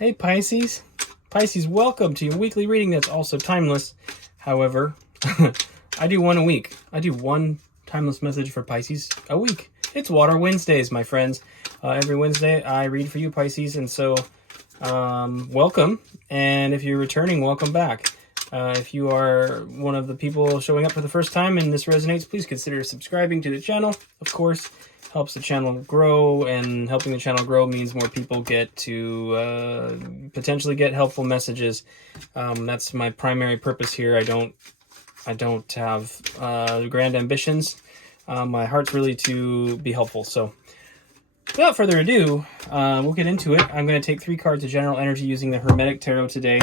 Hey Pisces. Pisces, welcome to your weekly reading that's also timeless. However, I do one a week. I do one timeless message for Pisces a week. It's Water Wednesdays, my friends. Every Wednesday I read for you, Pisces, and so welcome. And if you're returning, welcome back. If you are one of the people showing up for the first time and this resonates, please consider subscribing to the channel. Of course, helps the channel grow, and helping the channel grow means more people get to potentially get helpful messages. That's my primary purpose here. I don't have grand ambitions. My heart's really to be helpful. So without further ado, we'll get into it. I'm going to take 3 cards of general energy using the Hermetic Tarot today.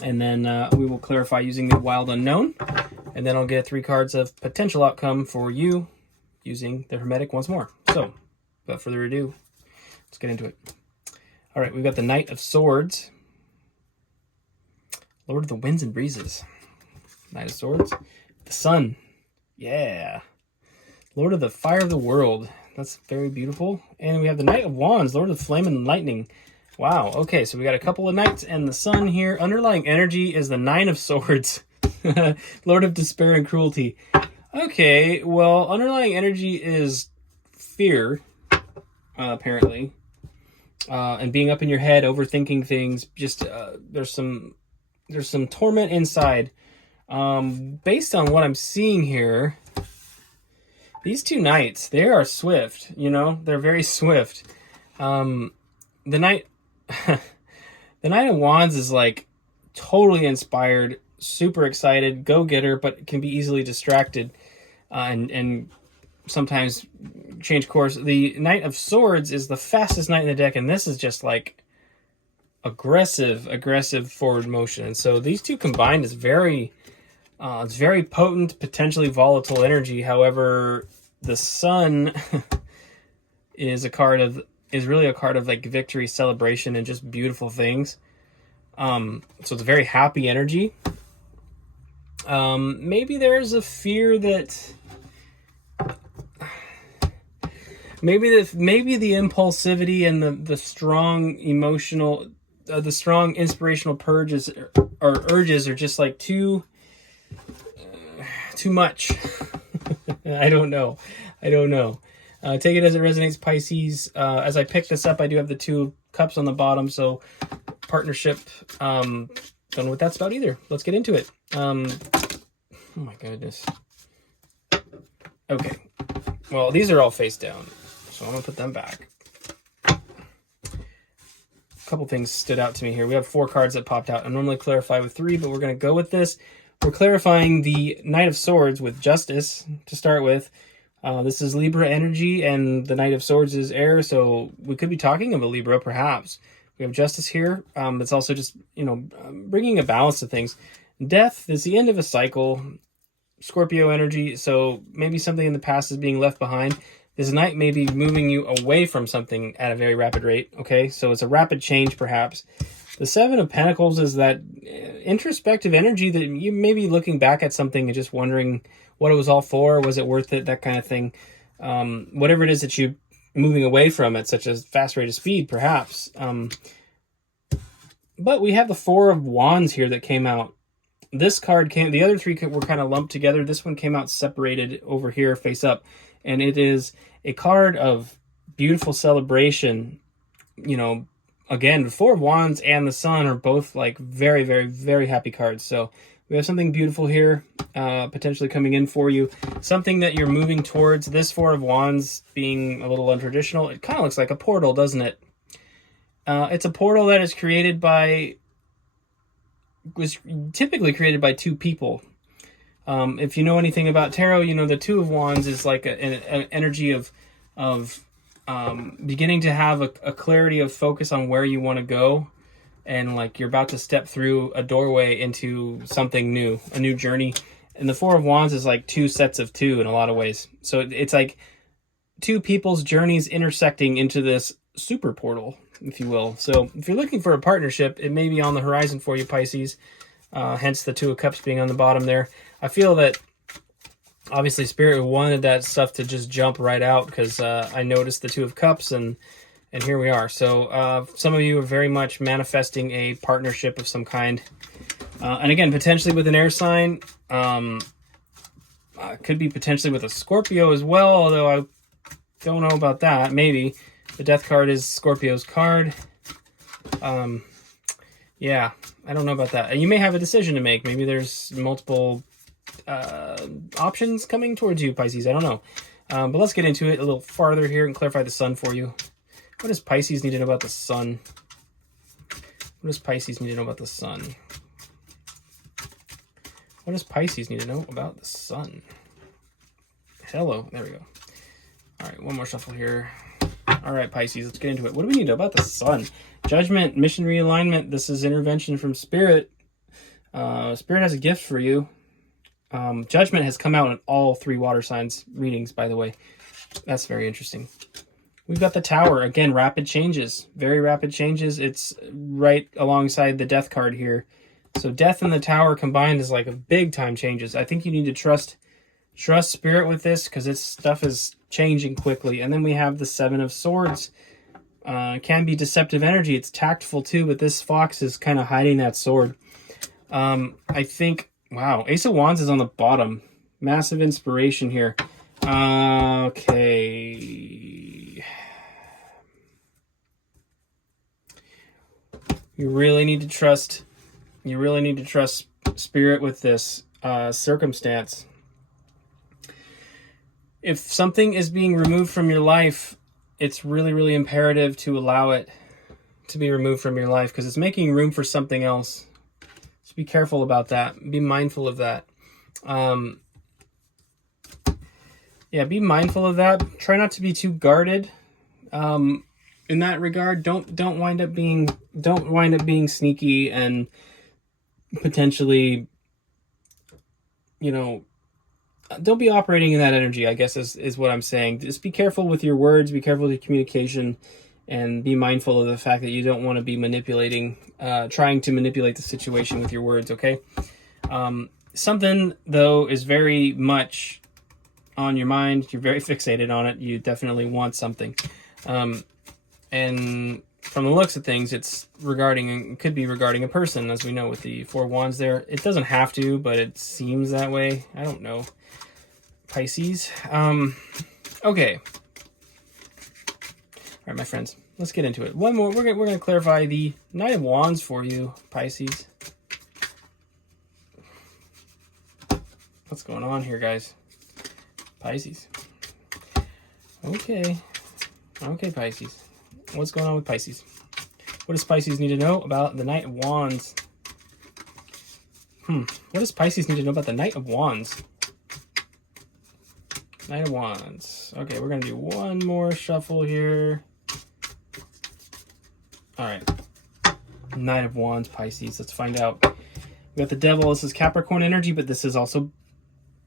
And then we will clarify using the Wild Unknown. And then I'll get 3 cards of potential outcome for you using the Hermetic once more. So, without further ado, let's get into it. All right, we've got the Knight of Swords. Lord of the Winds and Breezes. Knight of Swords. The Sun. Yeah. Lord of the Fire of the World. That's very beautiful. And we have the Knight of Wands. Lord of the Flame and Lightning. Wow. Okay, so we got a couple of knights and the sun here. Underlying energy is the Nine of Swords. Lord of Despair and Cruelty. Okay, well, underlying energy is fear, apparently. And being up in your head, overthinking things. Just there's some torment inside. Based on what I'm seeing here, these 2 knights, they are swift, you know? They're very swift. The Knight the Knight of Wands is like totally inspired, super excited, go-getter, but can be easily distracted and sometimes change course. The Knight of Swords is the fastest knight in the deck, and this is just like aggressive forward motion. And so these 2 combined is very it's very potent, potentially volatile energy. However, the Sun is really a card of like victory, celebration, and just beautiful things. So it's a very happy energy. Maybe there's a fear that maybe the impulsivity and the strong emotional, the strong inspirational purges or urges are just like too much. I don't know. Take it as it resonates, Pisces. As I pick this up, I do have the 2 cups on the bottom, so partnership. Don't know what that's about either. Let's get into it. Oh my goodness. Okay. Well, these are all face down, so I'm going to put them back. A couple things stood out to me here. We have 4 cards that popped out. I normally clarify with 3, but we're going to go with this. We're clarifying the Knight of Swords with Justice to start with. This is Libra energy, and the Knight of Swords is air, so we could be talking of a Libra, perhaps. We have Justice here. It's also just, bringing a balance to things. Death is the end of a cycle. Scorpio energy, so maybe something in the past is being left behind. This Knight may be moving you away from something at a very rapid rate, okay? So it's a rapid change, perhaps. The Seven of Pentacles is that introspective energy that you may be looking back at something and just wondering what it was all for, was it worth it, that kind of thing. Whatever it is that you're moving away from at such a fast rate of speed, perhaps. But we have the 4 of Wands here that came out. This card the other 3 were kind of lumped together. This one came out separated over here, face up. And it is a card of beautiful celebration. Again, the 4 of Wands and the Sun are both like very, very, very happy cards. So we have something beautiful here, potentially coming in for you. Something that you're moving towards. This 4 of Wands being a little untraditional. It kind of looks like a portal, doesn't it? It's a portal that is was typically created by 2 people. If you know anything about tarot, the 2 of Wands is like an energy of beginning to have a clarity of focus on where you want to go, and like you're about to step through a doorway into something new, a new journey. And the 4 of Wands is like 2 sets of 2 in a lot of ways. So it's like 2 people's journeys intersecting into this super portal, if you will. So if you're looking for a partnership, it may be on the horizon for you, Pisces. Hence the 2 of Cups being on the bottom there. I feel that obviously Spirit wanted that stuff to just jump right out, because I noticed the 2 of Cups and And here we are. So some of you are very much manifesting a partnership of some kind. And again, potentially with an air sign. Could be potentially with a Scorpio as well, although I don't know about that. Maybe. The Death card is Scorpio's card. Yeah, I don't know about that. And you may have a decision to make. Maybe there's multiple options coming towards you, Pisces. I don't know. But let's get into it a little farther here and clarify the sun for you. What does Pisces need to know about the sun? What does Pisces need to know about the sun? What does Pisces need to know about the sun? Hello. There we go. All right, one more shuffle here. All right, Pisces, let's get into it. What do we need to know about the sun? Judgment, mission realignment. This is intervention from Spirit. Spirit has a gift for you. Judgment has come out in all 3 water signs readings, by the way. That's very interesting. We've got the Tower. Again, rapid changes. Very rapid changes. It's right alongside the Death card here. So Death and the Tower combined is like a big time changes. I think you need to trust Spirit with this because its stuff is changing quickly. And then we have the Seven of Swords. Can be deceptive energy. It's tactful too, but this fox is kind of hiding that sword. I think, wow, Ace of Wands is on the bottom. Massive inspiration here. Okay. You really need to trust Spirit with this circumstance. If something is being removed from your life, it's really, really imperative to allow it to be removed from your life because it's making room for something else. So be careful about that. Be mindful of that. Yeah, be mindful of that. Try not to be too guarded. In that regard, don't wind up being sneaky and potentially, don't be operating in that energy, I guess is what I'm saying. Just be careful with your words, be careful with your communication, and be mindful of the fact that you don't want to be trying to manipulate the situation with your words, okay? Something, though, is very much on your mind. You're very fixated on it. You definitely want something. And from the looks of things, it could be regarding a person, as we know with the 4 wands there. It doesn't have to, but it seems that way. I don't know. Pisces. Okay. All right, my friends. Let's get into it. One more. We're going to clarify the Knight of Wands for you, Pisces. What's going on here, guys? Pisces. Okay. Okay, Pisces. What's going on with Pisces? What does Pisces need to know about the Knight of Wands? What does Pisces need to know about the Knight of Wands? Knight of Wands. Okay, we're going to do one more shuffle here. All right. Knight of Wands, Pisces. Let's find out. We got the Devil. This is Capricorn energy, but this is also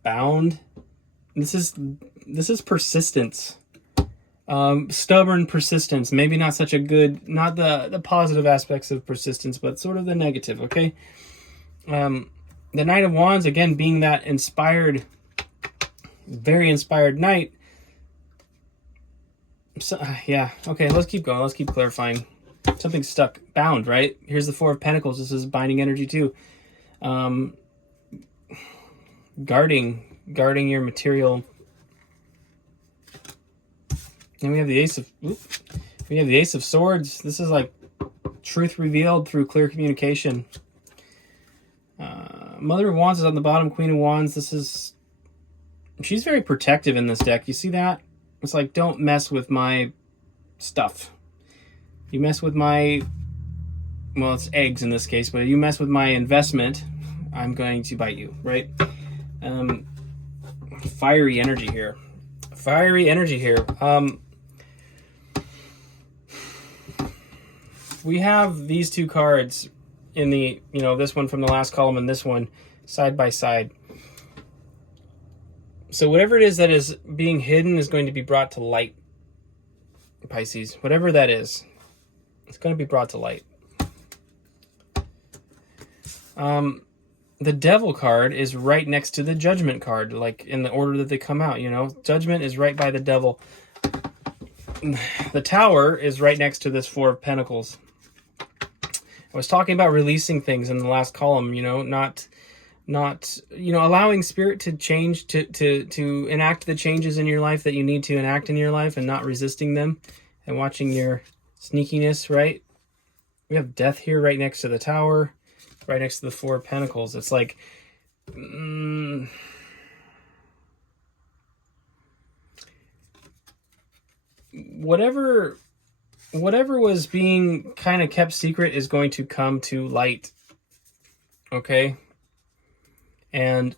bound. This is persistence. Stubborn persistence. Maybe not such a good, not the positive aspects of persistence, but sort of the negative, okay? The Knight of Wands, again, being that inspired, very inspired knight. So, yeah, okay, let's keep going. Let's keep clarifying. Something's stuck. Bound, right? Here's the 4 of Pentacles. This is binding energy too. Guarding your material. And we have the Ace of Swords. This is like truth revealed through clear communication. Mother of Wands is on the bottom. Queen of Wands. She's very protective in this deck. You see that? It's like, don't mess with my stuff. You mess with my, well, it's eggs in this case, but you mess with my investment, I'm going to bite you, right? Fiery energy here. Fiery energy here. We have these 2 cards in the, this one from the last column and this one side by side. So whatever it is that is being hidden is going to be brought to light, Pisces. Whatever that is, it's going to be brought to light. The Devil card is right next to the Judgment card, like in the order that they come out, Judgment is right by the Devil. the Tower is right next to this Four of Pentacles. I was talking about releasing things in the last column, you know, not allowing spirit to change, to enact the changes in your life that you need to enact in your life, and not resisting them and watching your sneakiness, right? We have Death here right next to the Tower, right next to the Four of Pentacles. It's like, whatever was being kind of kept secret is going to come to light. Okay? And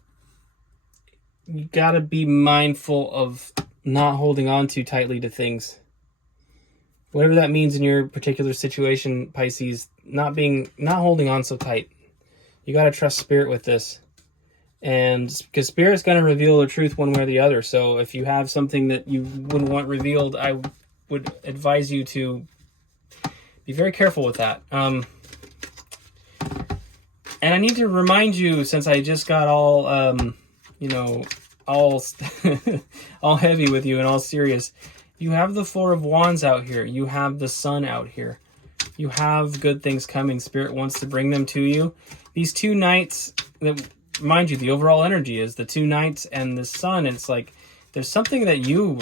you got to be mindful of not holding on too tightly to things. Whatever that means in your particular situation, Pisces, not holding on so tight. You got to trust spirit with this. And because spirit's going to reveal the truth one way or the other. So if you have something that you wouldn't want revealed, I would advise you to be very careful with that. And I need to remind you, since I just got all, all all heavy with you and all serious, you have the Four of Wands out here. You have the Sun out here. You have good things coming. Spirit wants to bring them to you. These two nights, mind you, the overall energy is the two nights and the Sun. It's like there's something that you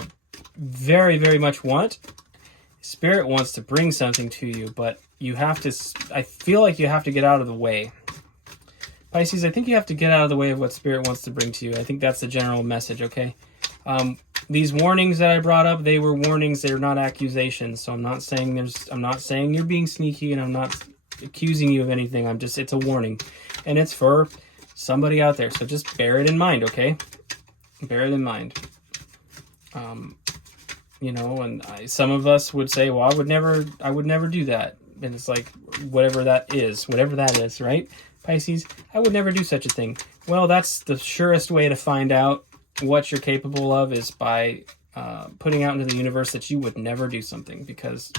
very, very much want. Spirit wants to bring something to you, but you have to, I feel like you have to get out of the way. Pisces, I think you have to get out of the way of what Spirit wants to bring to you. I think that's the general message, okay? These warnings that I brought up, they were warnings. They're not accusations. So I'm not saying you're being sneaky, and I'm not accusing you of anything. It's a warning. And it's for somebody out there. So just bear it in mind, okay? Bear it in mind. Some of us would say, well, I would never do that. And it's like, whatever that is, right? Pisces, I would never do such a thing. Well, that's the surest way to find out what you're capable of, is by putting out into the universe that you would never do something. Because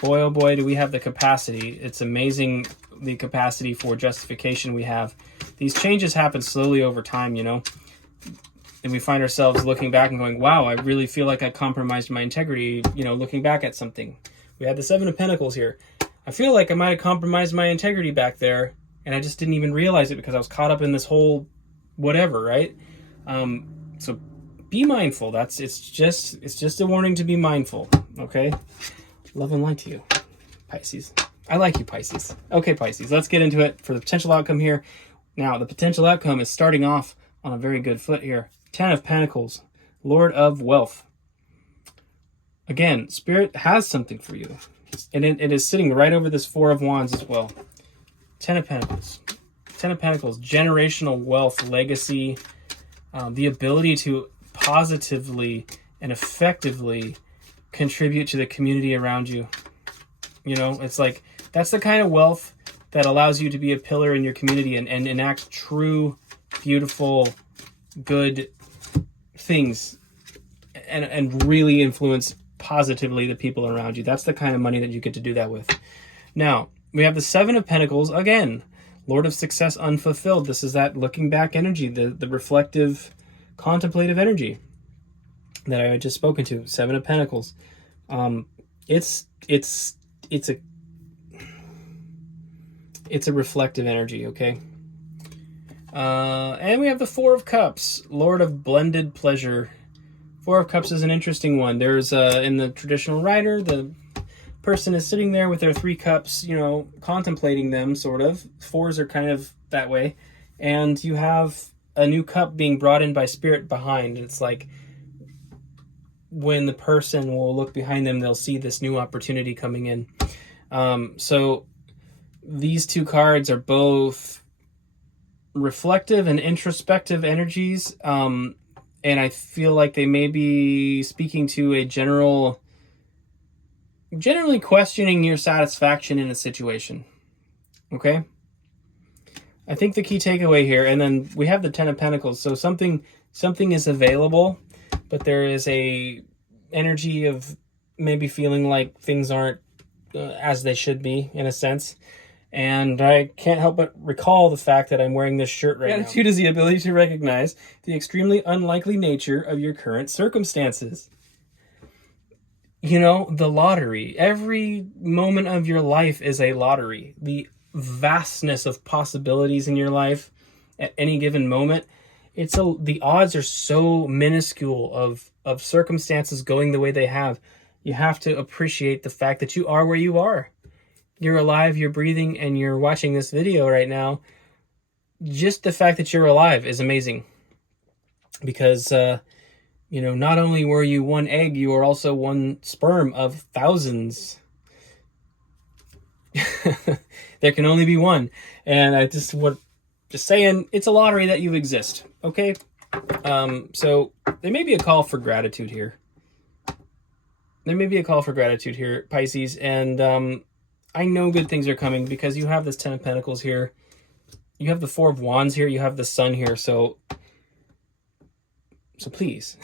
boy, oh boy, do we have the capacity. It's amazing the capacity for justification we have. These changes happen slowly over time, you know. And we find ourselves looking back and going, wow, I really feel like I compromised my integrity, you know, looking back at something. We had the Seven of Pentacles here. I feel like I might have compromised my integrity back there, and I just didn't even realize it because I was caught up in this whole whatever, right? So be mindful. It's just a warning to be mindful, okay? Love and light to you, Pisces. I like you, Pisces. Okay, Pisces, let's get into it for the potential outcome here. Now, the potential outcome is starting off on a very good foot here. 10 of Pentacles, Lord of Wealth. Again, Spirit has something for you. And it is sitting right over this Four of Wands as well. 10 of Pentacles. 10 of Pentacles, generational wealth, legacy, the ability to positively and effectively contribute to the community around you. You know, it's like, that's the kind of wealth that allows you to be a pillar in your community and enact true, beautiful, good things and really influence positively the people around you. That's the kind of money that you get to do that with. Now, we have the Seven of Pentacles, again, Lord of Success Unfulfilled. This is that looking back energy, the reflective, contemplative energy that I had just spoken to. Seven of Pentacles. It's a reflective energy, okay? And we have the Four of Cups, Lord of Blended Pleasure. Four of Cups is an interesting one. There's, in the traditional rider, the person is sitting there with their three cups, you know, contemplating them, sort of. Fours are kind of that way. And you have a new cup being brought in by Spirit behind. It's like, when the person will look behind them, they'll see this new opportunity coming in. So these two cards are both reflective and introspective energies, and I feel like they may be speaking to a generally questioning your satisfaction in a situation. Okay, I think the key takeaway here, and then we have the Ten of Pentacles, so something is available, but there is a energy of maybe feeling like things aren't as they should be, in a sense. And I can't help but recall the fact that I'm wearing this shirt right now. Gratitude is the ability to recognize the extremely unlikely nature of your current circumstances. you know, the lottery. Every moment of your life is a lottery. The vastness of possibilities in your life at any given moment, the odds are so minuscule of circumstances going the way they have. You have to appreciate the fact that you are where you are. You're alive, you're breathing, and you're watching this video right now. Just the fact that you're alive is amazing. Because, you know, not only were you one egg, you were also one sperm of thousands. There can only be one. And I just saying, it's a lottery that you exist. Okay? So there may be a call for gratitude here. There may be a call for gratitude here, Pisces. And I know good things are coming because you have this Ten of Pentacles here. You have the Four of Wands here. You have the Sun here. So please,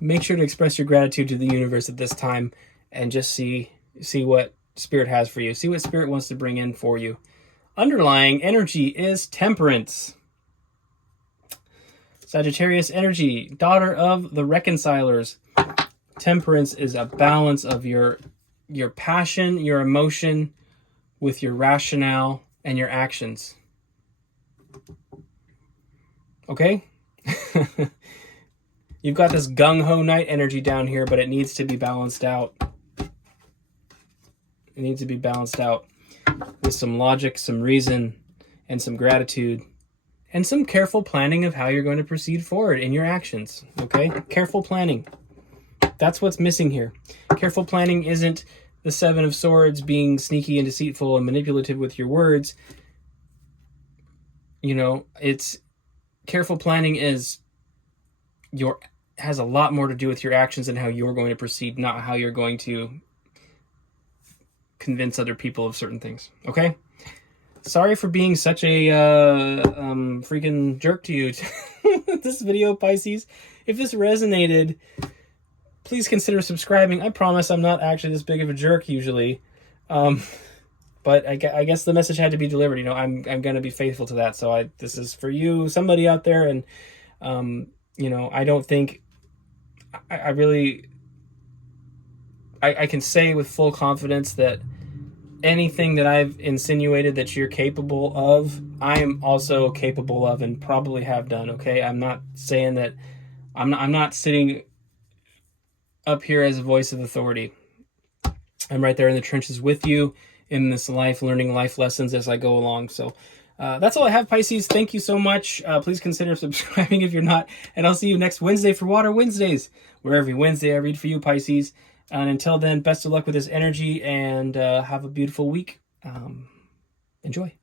make sure to express your gratitude to the universe at this time and just see what Spirit has for you. See what Spirit wants to bring in for you. Underlying energy is Temperance. Sagittarius energy, daughter of the reconcilers. Temperance is a balance of your passion, your emotion with your rationale and your actions. Okay? You've got this gung-ho Knight energy down here, but it needs to be balanced out. It needs to be balanced out with some logic, some reason, and some gratitude, and some careful planning of how you're going to proceed forward in your actions. Okay? Careful planning. That's what's missing here. Careful planning isn't the Seven of Swords being sneaky and deceitful and manipulative with your words. You know, it's careful planning has a lot more to do with your actions and how you're going to proceed, not how you're going to convince other people of certain things. Okay? Sorry for being such a freaking jerk to you this video, Pisces. If this resonated, please consider subscribing. I promise I'm not actually this big of a jerk usually. But I guess the message had to be delivered. You know, I'm going to be faithful to that. So this is for you, somebody out there. And, you know, I don't think I can say with full confidence that anything that I've insinuated that you're capable of, I am also capable of and probably have done. Okay. I'm not saying that I'm not sitting up here as a voice of authority. I'm right there in the trenches with you in this life, learning life lessons as I go along. So that's all I have, Pisces. Thank you so much. Please consider subscribing if you're not. And I'll see you next Wednesday for Water Wednesdays, where every Wednesday I read for you, Pisces. And until then, best of luck with this energy and have a beautiful week. Enjoy.